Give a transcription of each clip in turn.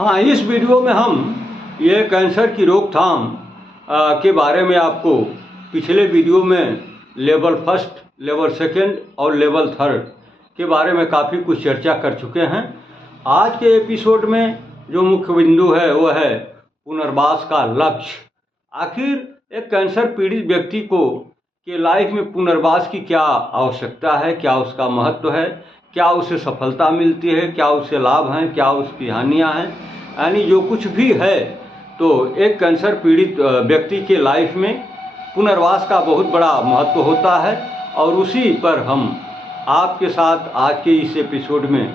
हाँ, इस वीडियो में हम ये कैंसर की रोकथाम के बारे में आपको पिछले वीडियो में लेवल फर्स्ट, लेवल सेकंड और लेवल थर्ड के बारे में काफ़ी कुछ चर्चा कर चुके हैं। आज के एपिसोड में जो मुख्य बिंदु है वो है पुनर्वास का लक्ष्य। आखिर एक कैंसर पीड़ित व्यक्ति को के लाइफ में पुनर्वास की क्या आवश्यकता है, क्या उसका महत्व है, क्या उसे सफलता मिलती है, क्या उसे लाभ हैं, क्या उसकी हानियां हैं, यानी जो कुछ भी है। तो एक कैंसर पीड़ित व्यक्ति के लाइफ में पुनर्वास का बहुत बड़ा महत्व होता है और उसी पर हम आपके साथ आज के इस एपिसोड में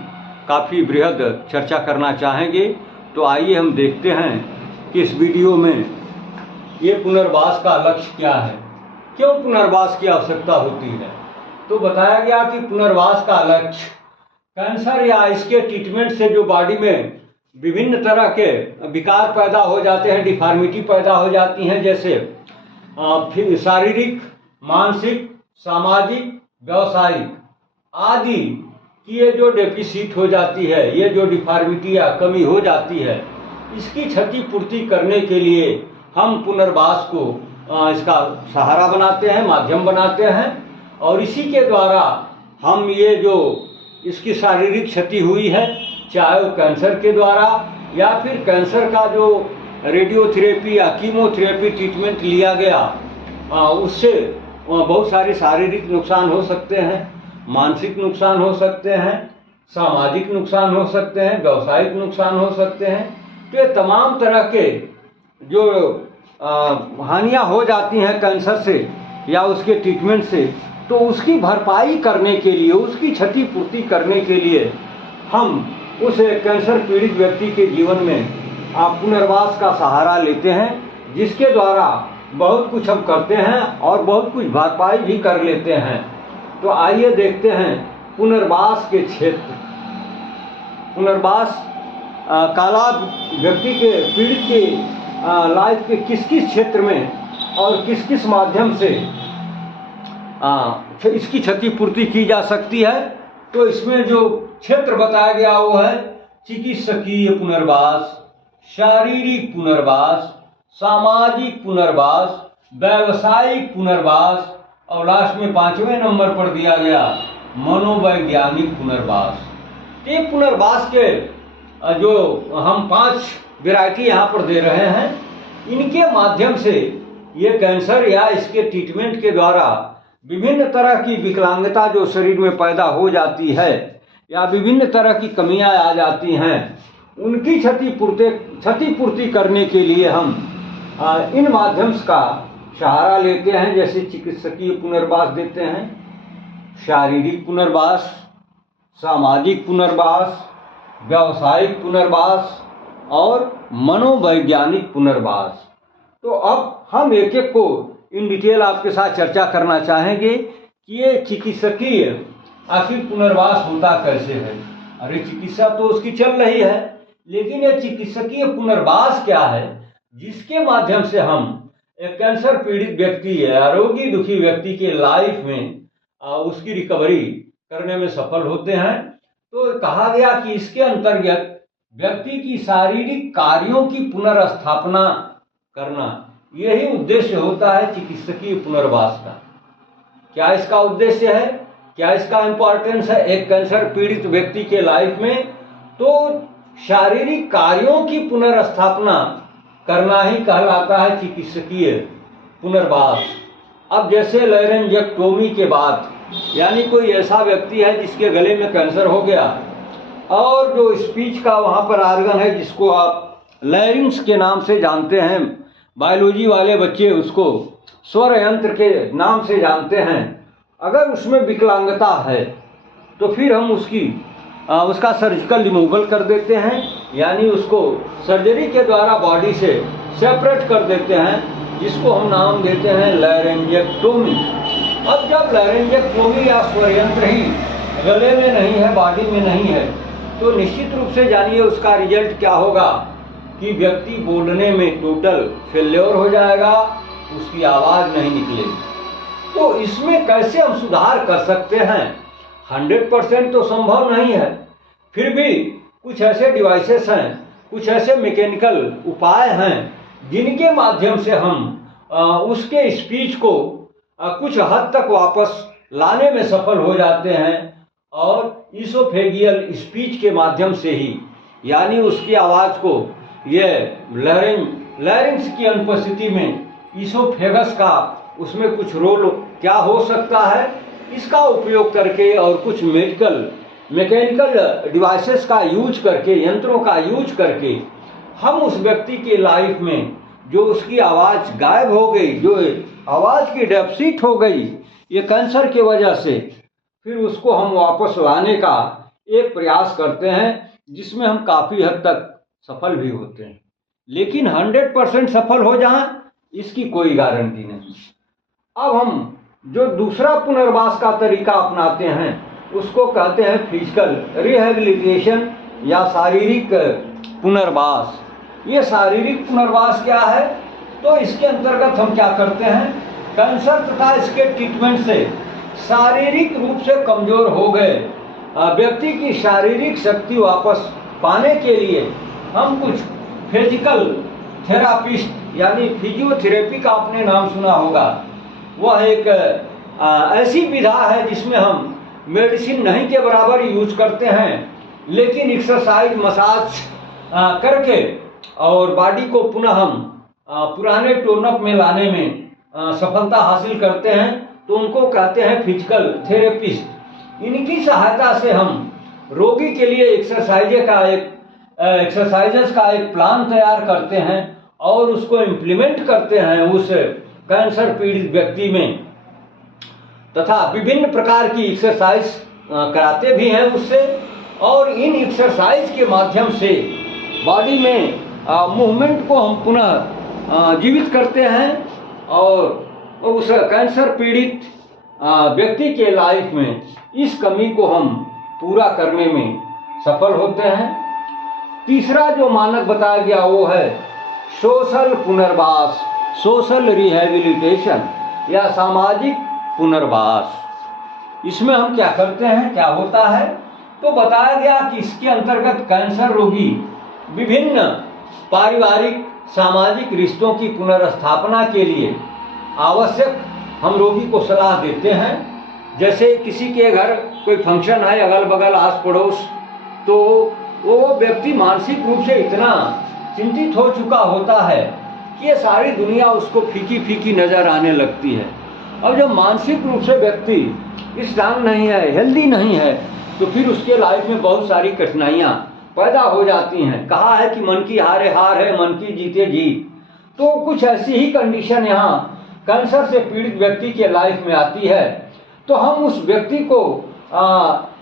काफ़ी बृहद चर्चा करना चाहेंगे। तो आइए हम देखते हैं कि इस वीडियो में ये पुनर्वास का लक्ष्य क्या है, क्यों पुनर्वास की आवश्यकता होती है। तो बताया गया कि पुनर्वास का लक्ष्य कैंसर या इसके ट्रीटमेंट से जो बॉडी में विभिन्न तरह के विकार पैदा हो जाते हैं, डिफॉर्मिटी पैदा हो जाती हैं, जैसे फिर शारीरिक, मानसिक, सामाजिक, व्यावसायिक आदि की ये जो डेफिसिट हो जाती है, ये जो डिफॉर्मिटी या कमी हो जाती है, इसकी क्षतिपूर्ति करने के लिए हम पुनर्वास को इसका सहारा बनाते हैं, माध्यम बनाते हैं। और इसी के द्वारा हम ये जो इसकी शारीरिक क्षति हुई है, चाहे वो कैंसर के द्वारा या फिर कैंसर का जो रेडियोथेरेपी या कीमोथेरेपी ट्रीटमेंट लिया गया, उससे बहुत सारे शारीरिक नुकसान हो सकते हैं, मानसिक नुकसान हो सकते हैं, सामाजिक नुकसान हो सकते हैं, व्यावसायिक नुकसान हो सकते हैं। तो ये तमाम तरह के जो हानियां हो जाती हैं कैंसर से या उसके ट्रीटमेंट से, तो उसकी भरपाई करने के लिए, उसकी क्षतिपूर्ति करने के लिए हम उस कैंसर पीड़ित व्यक्ति के जीवन में पुनर्वास का सहारा लेते हैं, जिसके द्वारा बहुत कुछ हम करते हैं और बहुत कुछ भरपाई भी कर लेते हैं। तो आइए देखते हैं पुनर्वास के क्षेत्र। पुनर्वास का लाभ व्यक्ति के पीड़ित के लाइफ के किस किस क्षेत्र में और किस किस माध्यम से इसकी क्षतिपूर्ति की जा सकती है। तो इसमें जो क्षेत्र बताया गया वो है चिकित्सकीय पुनर्वास, शारीरिक पुनर्वास, सामाजिक पुनर्वास, व्यावसायिक पुनर्वास और लास्ट में 5वें नंबर पर दिया गया मनोवैज्ञानिक पुनर्वास। ये पुनर्वास के जो हम 5 वैरायटी यहाँ पर दे रहे हैं, इनके माध्यम से ये कैंसर या इसके ट्रीटमेंट के द्वारा विभिन्न तरह की विकलांगता जो शरीर में पैदा हो जाती है या विभिन्न तरह की कमियां आ जाती हैं, उनकी क्षतिपूर्ति करने के लिए हम इन माध्यम का सहारा लेते हैं। जैसे चिकित्सकीय पुनर्वास देते हैं, शारीरिक पुनर्वास, सामाजिक पुनर्वास, व्यावसायिक पुनर्वास और मनोवैज्ञानिक पुनर्वास। तो अब हम एक एक को इन डिटेल आपके साथ चर्चा करना चाहेंगे कि ये चिकित्सकीय आखिर पुनर्वास होता कैसे है। अरे चिकित्सा तो उसकी चल रही है, लेकिन ये चिकित्सकीय पुनर्वास क्या है, जिसके माध्यम से हम एक कैंसर पीड़ित व्यक्ति या रोगी दुखी व्यक्ति के लाइफ में उसकी रिकवरी करने में सफल होते हैं। तो कहा गया कि इसके अंतर्गत व्यक्ति की शारीरिक कार्यों की पुनर्स्थापना करना, यही उद्देश्य होता है चिकित्सकीय पुनर्वास का। क्या इसका उद्देश्य है, क्या इसका इंपॉर्टेंस है एक कैंसर पीड़ित व्यक्ति के लाइफ में? तो शारीरिक कार्यों की पुनर्स्थापना करना ही कहलाता है चिकित्सकीय पुनर्वास। अब जैसे लैरेंजेक्टोमी के बाद, यानी कोई ऐसा व्यक्ति है जिसके गले में कैंसर हो गया और जो स्पीच का वहाँ पर आर्गन है, जिसको आप लैरिंग्स के नाम से जानते हैं, बायोलॉजी वाले बच्चे उसको स्वर यंत्र के नाम से जानते हैं, अगर उसमें विकलांगता है तो फिर हम उसका सर्जिकल रिमूवल कर देते हैं, यानी उसको सर्जरी के द्वारा बॉडी से सेपरेट कर देते हैं, जिसको हम नाम देते हैं लैरेंजेक्टोमी। अब जब लैरेंजेक्टोमी या स्वर यंत्र ही गले में नहीं है, बॉडी में नहीं है, तो निश्चित रूप से जानिए उसका रिजल्ट क्या होगा कि व्यक्ति बोलने में टोटल फेल्योर हो जाएगा, उसकी आवाज़ नहीं निकलेगी। तो इसमें कैसे हम सुधार कर सकते हैं? 100% तो संभव नहीं है, फिर भी कुछ ऐसे डिवाइसेस हैं कुछ ऐसे मैकेनिकल उपाय हैं जिनके माध्यम से हम उसके स्पीच को कुछ हद तक वापस लाने में सफल हो जाते हैं। और इसोफेगियल स्पीच के माध्यम से ही, यानी उसकी आवाज़ को ये लैरिंक्स की अनुपस्थिति में इसोफेगस का उसमें कुछ रोल क्या हो सकता है, इसका उपयोग करके और कुछ मैकेनिकल डिवाइसेस का यूज करके, यंत्रों का यूज करके हम उस व्यक्ति के लाइफ में जो उसकी आवाज़ गायब हो गई, जो आवाज़ की डेफिसिट हो गई ये कैंसर की वजह से, फिर उसको हम वापस लाने का एक प्रयास करते हैं, जिसमें हम काफ़ी हद तक सफल भी होते हैं। लेकिन 100% सफल हो जाएं इसकी कोई गारंटी नहीं। अब हम जो दूसरा पुनर्वास का तरीका अपनाते हैं उसको कहते हैं फिजिकल रिहेबिलिटेशन या शारीरिक पुनर्वास। ये शारीरिक पुनर्वास क्या है? तो इसके अंतर्गत हम क्या करते हैं, कैंसर तथा इसके ट्रीटमेंट से शारीरिक रूप से कमजोर हो गए व्यक्ति की शारीरिक शक्ति वापस पाने के लिए हम कुछ फिजिकल थेरापिस्ट यानी फिजियोथेरेपी का आपने नाम सुना होगा। वह एक ऐसी विधा है जिसमें हम मेडिसिन नहीं के बराबर यूज करते हैं, लेकिन एक्सरसाइज मसाज करके और बॉडी को पुनः हम पुराने टोनअप में लाने में सफलता हासिल करते हैं। तो उनको कहते हैं फिजिकल थेरेपिस्ट। इनकी सहायता से हम रोगी के लिए एक्सरसाइजेस का एक प्लान तैयार करते हैं और उसको इम्प्लीमेंट करते हैं उस कैंसर पीड़ित व्यक्ति में, तथा विभिन्न प्रकार की एक्सरसाइज कराते भी हैं उससे। और इन एक्सरसाइज के माध्यम से बॉडी में मूवमेंट को हम पुनः जीवित करते हैं और उस कैंसर पीड़ित व्यक्ति के लाइफ में इस कमी को हम पूरा करने में सफल होते हैं। तीसरा जो मानक बताया गया वो है सोशल पुनर्वास, सोशल रिहेबिलिटेशन या सामाजिक पुनर्वास। इसमें हम क्या करते हैं, क्या होता है? तो बताया गया कि इसके अंतर्गत कैंसर रोगी विभिन्न पारिवारिक सामाजिक रिश्तों की पुनर्स्थापना के लिए आवश्यक हम रोगी को सलाह देते हैं। जैसे किसी के घर कोई फंक्शन है अगल बगल आस पड़ोस, तो वो व्यक्ति मानसिक रूप से इतना चिंतित हो चुका होता है कि ये सारी दुनिया उसको फीकी फीकी नज़र आने लगती है। और जब मानसिक रूप से व्यक्ति स्ट्रांग नहीं है, हेल्दी नहीं है, तो फिर उसके लाइफ में बहुत सारी कठिनाइयाँ पैदा हो जाती हैं। कहा है कि मन की हारे हार है, मन की जीते जीत। तो कुछ ऐसी ही कंडीशन यहाँ कैंसर से पीड़ित व्यक्ति के लाइफ में आती है। तो हम उस व्यक्ति को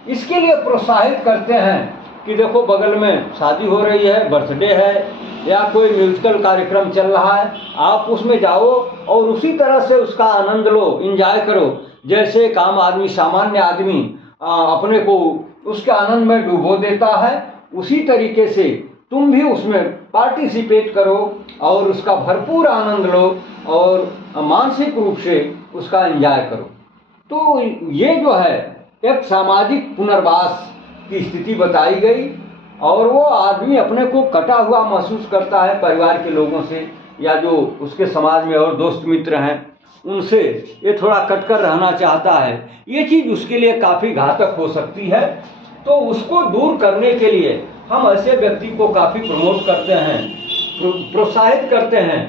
इसके लिए प्रोत्साहित करते हैं कि देखो बगल में शादी हो रही है, बर्थडे है या कोई म्यूजिकल कार्यक्रम चल रहा है, आप उसमें जाओ और उसी तरह से उसका आनंद लो, एंजॉय करो। जैसे एक आम आदमी, सामान्य आदमी अपने को उसके आनंद में डुबो देता है, उसी तरीके से तुम भी उसमें पार्टिसिपेट करो और उसका भरपूर आनंद लो और मानसिक रूप से उसका एंजॉय करो। तो ये जो है एक सामाजिक पुनर्वास की स्थिति बताई गई। और वो आदमी अपने को कटा हुआ महसूस करता है परिवार के लोगों से या जो उसके समाज में और दोस्त मित्र हैं उनसे, ये थोड़ा कटकर रहना चाहता है। ये चीज़ उसके लिए काफ़ी घातक हो सकती है। तो उसको दूर करने के लिए हम ऐसे व्यक्ति को काफ़ी प्रमोट करते हैं, प्रोत्साहित करते हैं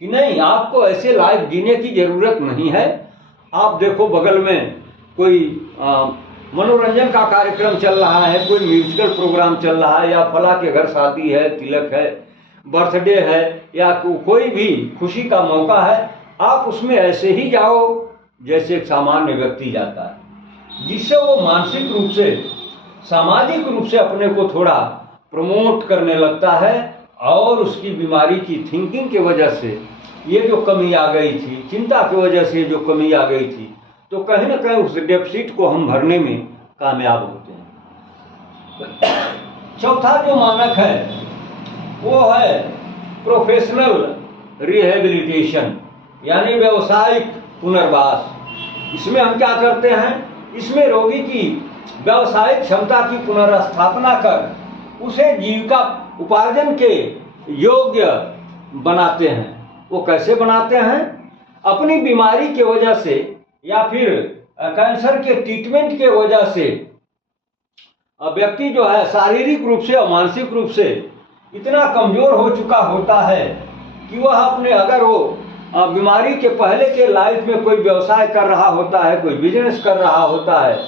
कि नहीं, आपको ऐसे लाइफ जीने की ज़रूरत नहीं है। आप देखो बगल में कोई मनोरंजन का कार्यक्रम चल रहा है, कोई म्यूजिकल प्रोग्राम चल रहा है, या फला के घर शादी है, तिलक है, बर्थडे है, या कोई भी खुशी का मौका है, आप उसमें ऐसे ही जाओ जैसे एक सामान्य व्यक्ति जाता है, जिससे वो मानसिक रूप से, सामाजिक रूप से अपने को थोड़ा प्रमोट करने लगता है। और उसकी बीमारी की थिंकिंग की वजह से ये जो कमी आ गई थी, चिंता की वजह से जो कमी आ गई थी, तो कहीं ना कहीं उस डेफिसिट को हम भरने में कामयाब होते हैं। चौथा जो मानक है वो है प्रोफेशनल रिहेबिलिटेशन यानी व्यावसायिक पुनर्वास। इसमें हम क्या करते हैं, इसमें रोगी की व्यावसायिक क्षमता की पुनर्स्थापना कर उसे जीविका उपार्जन के योग्य बनाते हैं। वो कैसे बनाते हैं? अपनी बीमारी के वजह से या फिर कैंसर के ट्रीटमेंट के वजह से व्यक्ति जो है शारीरिक रूप से और मानसिक रूप से इतना कमजोर हो चुका होता है कि वह अपने, अगर वो बीमारी के पहले के लाइफ में कोई व्यवसाय कर रहा होता है, कोई बिजनेस कर रहा होता है,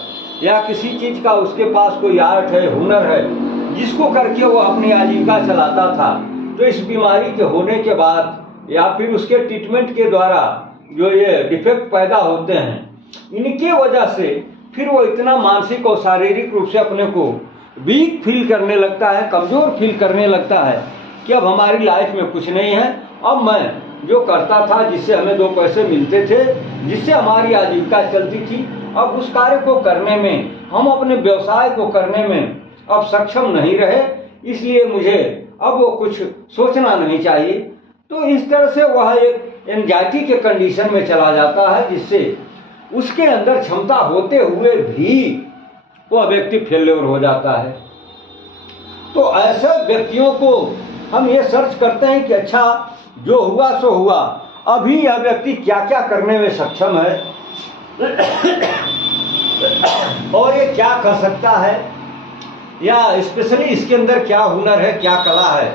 या किसी चीज का उसके पास कोई आर्ट है, हुनर है, जिसको करके वो अपनी आजीविका चलाता था, तो इस बीमारी के होने के बाद या फिर उसके ट्रीटमेंट के द्वारा जो ये डिफेक्ट पैदा होते हैं, इनकी वजह से फिर वो इतना मानसिक और शारीरिक रूप से अपने को वीक फील करने लगता है, कमजोर फील करने लगता है कि अब हमारी लाइफ में कुछ नहीं है, अब मैं जो करता था, जिससे हमें 2 पैसे मिलते थे, जिससे हमारी आजीविका चलती थी, अब उस कार्य को करने में, हम अपने व्यवसाय को करने में अब सक्षम नहीं रहे, इसलिए मुझे अब वो कुछ सोचना नहीं चाहिए। तो इस तरह से वह एक एंजाइटी के कंडीशन में चला जाता है, जिससे उसके अंदर क्षमता होते हुए भी वह व्यक्ति फेल्योर हो जाता है। तो ऐसे व्यक्तियों को हम ये सर्च करते हैं कि अच्छा, जो हुआ सो हुआ, अभी यह व्यक्ति क्या क्या करने में सक्षम है और ये क्या कर सकता है, या स्पेशली इसके अंदर क्या हुनर है, क्या कला है।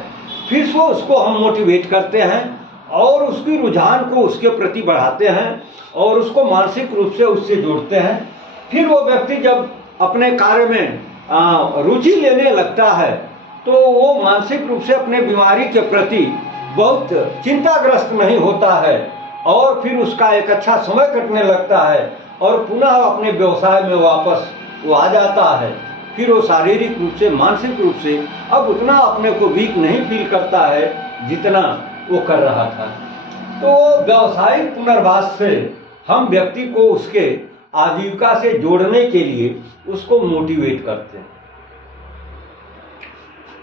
फिर उसको हम मोटिवेट करते हैं और उसकी रुझान को उसके प्रति बढ़ाते हैं और उसको मानसिक रूप से उससे जोड़ते हैं। फिर वो व्यक्ति जब अपने कार्य में रुचि लेने लगता है, तो वो मानसिक रूप से अपने बीमारी के प्रति बहुत चिंताग्रस्त नहीं होता है और फिर उसका एक अच्छा समय कटने लगता है और पुनः अपने व्यवसाय में वापस वो आ जाता है। फिर वो शारीरिक रूप से, मानसिक रूप से अब उतना अपने को वीक नहीं फील करता है जितना वो कर रहा था। तो व्यावसायिक पुनर्वास से हम व्यक्ति को उसके आजीविका से जोड़ने के लिए उसको मोटिवेट करते हैं।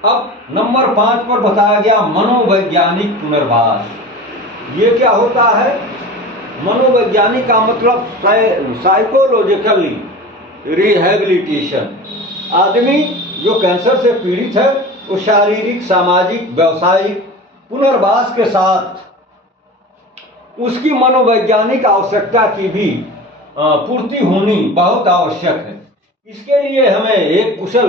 अब नंबर 5 पर बताया गया मनोवैज्ञानिक पुनर्वास। ये क्या होता है? मनोवैज्ञानिक का मतलब साइकोलॉजिकली रिहेबिलिटेशन। आदमी जो कैंसर से पीड़ित है, वो शारीरिक, सामाजिक, व्यावसायिक पुनर्वास के साथ उसकी मनोवैज्ञानिक आवश्यकता की भी पूर्ति होनी बहुत आवश्यक है। इसके लिए हमें एक कुशल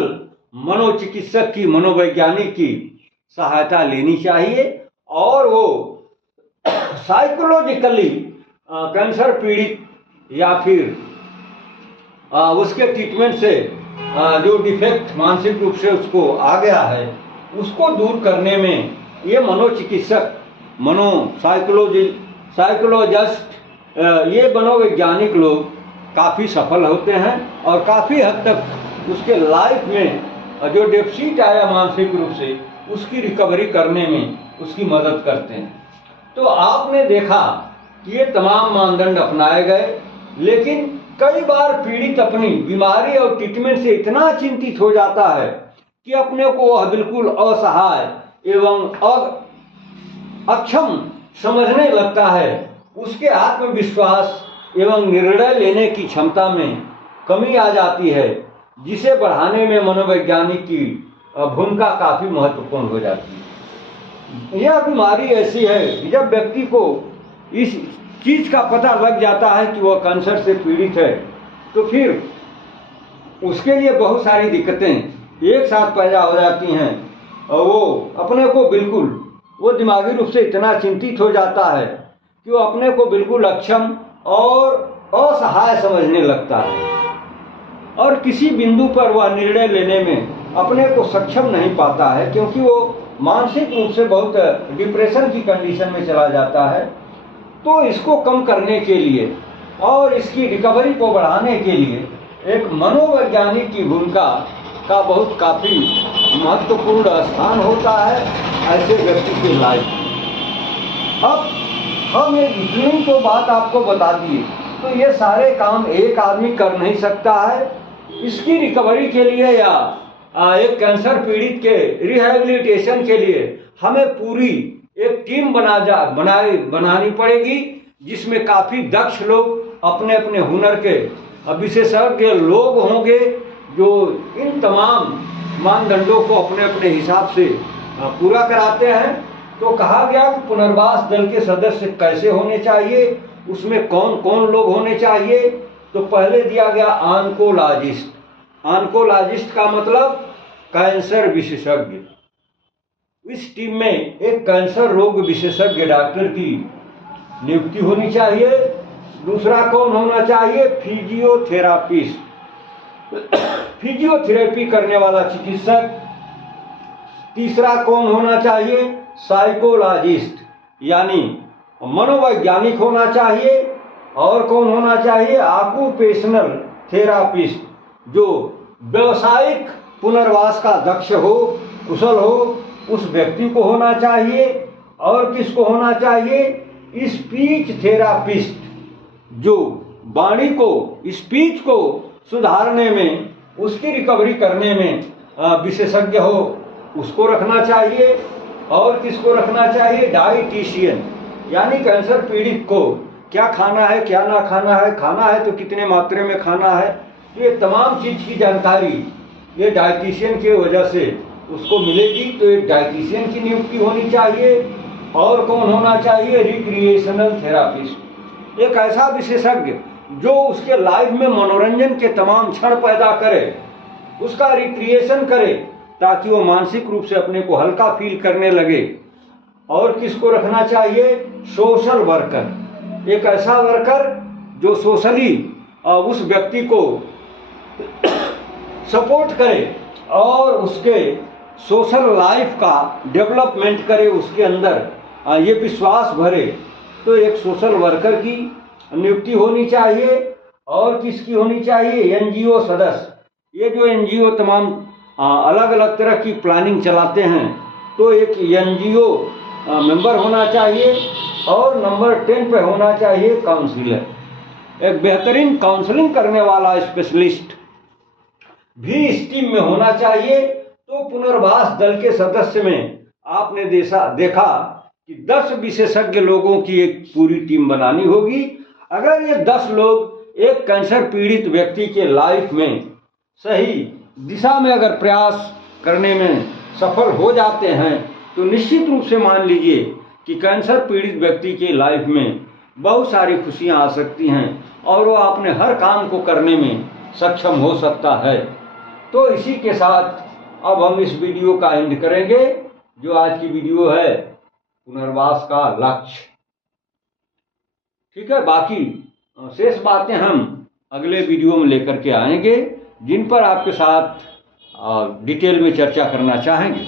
मनोचिकित्सक की, मनोवैज्ञानिक की सहायता लेनी चाहिए और वो साइकोलॉजिकली कैंसर पीड़ित या फिर उसके ट्रीटमेंट से जो डिफेक्ट मानसिक रूप से उसको आ गया है, उसको दूर करने में ये मनोचिकित्सक, साइकोलॉजिस्ट, ये मनोवैज्ञानिक लोग काफ़ी सफल होते हैं और काफ़ी हद तक उसके लाइफ में जो डेफिसिट आया मानसिक रूप से, उसकी रिकवरी करने में उसकी मदद करते हैं। तो आपने देखा कि ये तमाम मानदंड अपनाए गए, लेकिन कई बार पीड़ित अपनी बीमारी और ट्रीटमेंट से इतना चिंतित हो जाता है कि अपने को वह बिल्कुल असहाय एवं अक्षम समझने लगता है। उसके आत्मविश्वास एवं निर्णय लेने की क्षमता में कमी आ जाती है, जिसे बढ़ाने में मनोवैज्ञानिक की भूमिका काफ़ी महत्वपूर्ण हो जाती है। यह बीमारी ऐसी है कि जब व्यक्ति को इस चीज़ का पता लग जाता है कि वह कैंसर से पीड़ित है, तो फिर उसके लिए बहुत सारी दिक्कतें एक साथ पैदा हो जाती हैं और वो अपने को बिल्कुल, वो दिमागी रूप से इतना चिंतित हो जाता है कि वो अपने को बिल्कुल अक्षम और असहाय समझने लगता है और किसी बिंदु पर वह निर्णय लेने में अपने को सक्षम नहीं पाता है, क्योंकि वो मानसिक रूप से बहुत डिप्रेशन की कंडीशन में चला जाता है। तो इसको कम करने के लिए और इसकी रिकवरी को बढ़ाने के लिए एक मनोवैज्ञानिक की भूमिका का बहुत काफ़ी महत्वपूर्ण स्थान होता है ऐसे व्यक्ति के लाइफ में। अब हम एक इतनी तो बात आपको बता दिए, तो ये सारे काम एक आदमी कर नहीं सकता है। इसकी रिकवरी के लिए या एक कैंसर पीड़ित के रिहेबिलिटेशन के लिए हमें पूरी एक टीम बनानी पड़ेगी, जिसमें काफ़ी दक्ष लोग, अपने अपने हुनर के विशेषज्ञ लोग होंगे, जो इन तमाम मानदंडों को अपने अपने हिसाब से पूरा कराते हैं। तो कहा गया कि पुनर्वास दल के सदस्य कैसे होने चाहिए, उसमें कौन कौन लोग होने चाहिए। तो पहले दिया गया ऑन्कोलॉजिस्ट। ऑन्कोलॉजिस्ट का मतलब कैंसर विशेषज्ञ। इस टीम में एक कैंसर रोग विशेषज्ञ डॉक्टर की नियुक्ति होनी चाहिए। दूसरा कौन होना चाहिए, फिजियोथेरापिस्ट, फिजियोथेरेपी करने वाला चिकित्सक। तीसरा कौन होना चाहिए, साइकोलॉजिस्ट यानी मनोवैज्ञानिक होना चाहिए। और कौन होना चाहिए, ऑक्यूपेशनल थेरापिस्ट, जो व्यवसायिक पुनर्वास का दक्ष हो, कुशल हो, उस व्यक्ति को होना चाहिए। और किसको होना चाहिए, स्पीच थेरापिस्ट, जो वाणी को, स्पीच को सुधारने में, उसकी रिकवरी करने में विशेषज्ञ हो, उसको रखना चाहिए। और किसको रखना चाहिए, डाइटिशियन, यानी कैंसर पीड़ित को क्या खाना है, क्या ना खाना है, खाना है तो कितने मात्रा में खाना है, तो ये तमाम चीज की जानकारी ये डाइटिशियन के वजह से उसको मिलेगी। तो एक डाइटिशियन की नियुक्ति होनी चाहिए। और कौन होना चाहिए, रिक्रिएशनल थेरापिस्ट, एक ऐसा विशेषज्ञ जो उसके लाइफ में मनोरंजन के तमाम क्षण पैदा करे, उसका रिक्रिएशन करे, ताकि वो मानसिक रूप से अपने को हल्का फील करने लगे। और किसको रखना चाहिए, सोशल वर्कर, एक ऐसा वर्कर जो सोशली उस व्यक्ति को सपोर्ट करे और उसके सोशल लाइफ का डेवलपमेंट करे, उसके अंदर ये विश्वास भरे। तो एक सोशल वर्कर की नियुक्ति होनी चाहिए। और किसकी होनी चाहिए, एनजीओ सदस्य, ये जो एनजीओ तमाम अलग अलग तरह की प्लानिंग चलाते हैं, तो एक एनजीओ मेंबर होना चाहिए। और नंबर 10 पे होना चाहिए काउंसलर, एक बेहतरीन काउंसलिंग करने वाला स्पेशलिस्ट भी इस टीम में होना चाहिए। तो पुनर्वास दल के सदस्य में आपने देखा कि 10 विशेषज्ञ लोगों की एक पूरी टीम बनानी होगी। अगर ये 10 लोग एक कैंसर पीड़ित व्यक्ति के लाइफ में सही दिशा में अगर प्रयास करने में सफल हो जाते हैं, तो निश्चित रूप से मान लीजिए कि कैंसर पीड़ित व्यक्ति के लाइफ में बहुत सारी खुशियां आ सकती हैं और वो अपने हर काम को करने में सक्षम हो सकता है। तो इसी के साथ अब हम इस वीडियो का एंड करेंगे, जो आज की वीडियो है पुनर्वास का लक्ष्य। ठीक है, बाकी शेष बातें हम अगले वीडियो में लेकर के आएंगे, जिन पर आपके साथ डिटेल में चर्चा करना चाहेंगे।